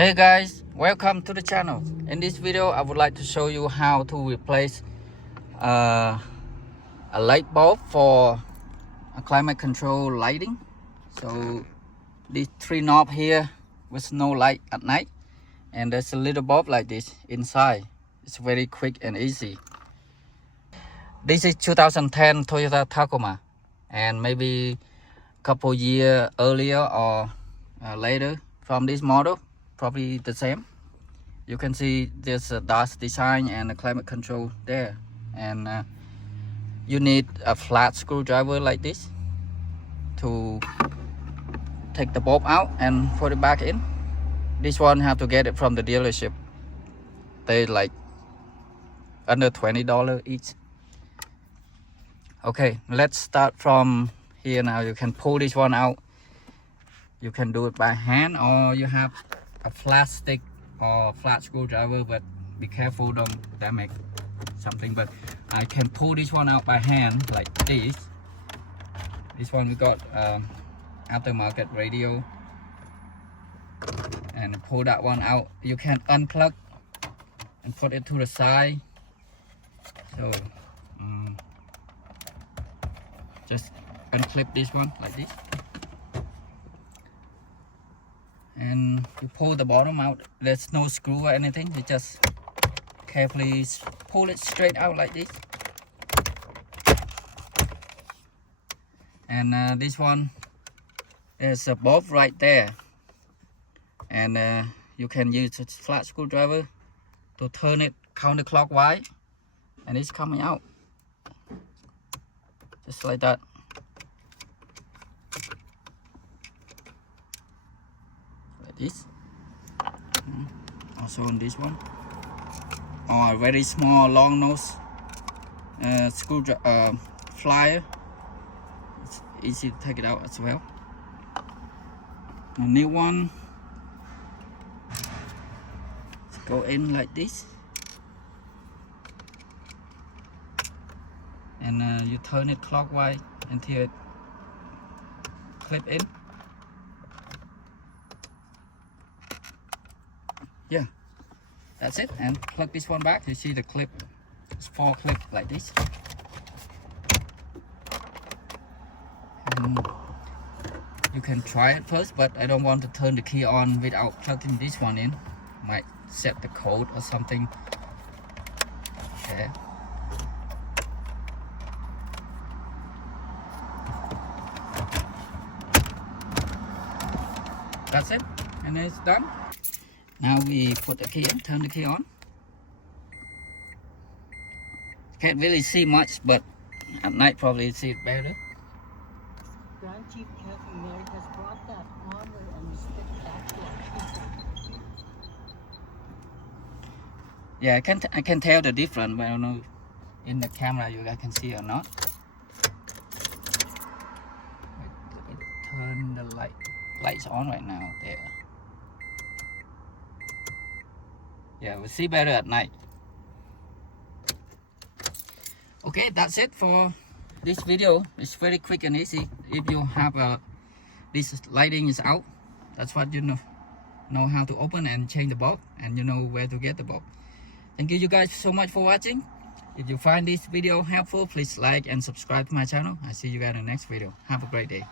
Hey guys, welcome to the channel. In this video I would like to show you how to replace a light bulb for a climate control lighting. So these three knobs here with no light at night, and there's a little bulb like this inside. It's very quick and easy. This is 2010 Toyota Tacoma, and maybe a couple years earlier or later from this model, probably the same. You can see there's a dash design and a climate control there, and you need a flat screwdriver like this to take the bulb out and put it back in. This one have to get it from the dealership. They like under $20 each. Okay, let's start from here. Now you can pull this one out. You can do it by hand, or you have a flat stick or flat screwdriver, but be careful, don't damage something. But I can pull this one out by hand like this. This one we got aftermarket radio, and pull that one out. You can unplug and put it to the side. So just unclip this one like this, and you pull the bottom out. There's no screw or anything. You just carefully pull it straight out like this. And this one, there's a bulb right there, and you can use a flat screwdriver to turn it counterclockwise, and it's coming out just like that. Like this. Also on this one, or a very small long nose screwdriver flyer. It's easy to take it out as well. The new one, let's go in like this, and you turn it clockwise until it clip in. Yeah, that's it. And plug this one back. You see the clip, it's 4 clip like this. And you can try it first, but I don't want to turn the key on without plugging this one in. Might set the code or something. Okay. That's it, and it's done. Now we put the key in, turn the key on. Can't really see much, but at night probably you see it better. Grand Chief Cafe Mary has brought that armor and stick back to our people. Yeah, I can tell the difference, but I don't know in the camera you guys can see or not. Wait, turn the lights on right now. There. Yeah, we'll see better at night. Okay, that's it for this video. It's very quick and easy. If you have this lighting is out, that's what you know how to open and change the bulb, and you know where to get the bulb. Thank you guys so much for watching. If you find this video helpful, please like and subscribe to my channel. I'll see you guys in the next video. Have a great day.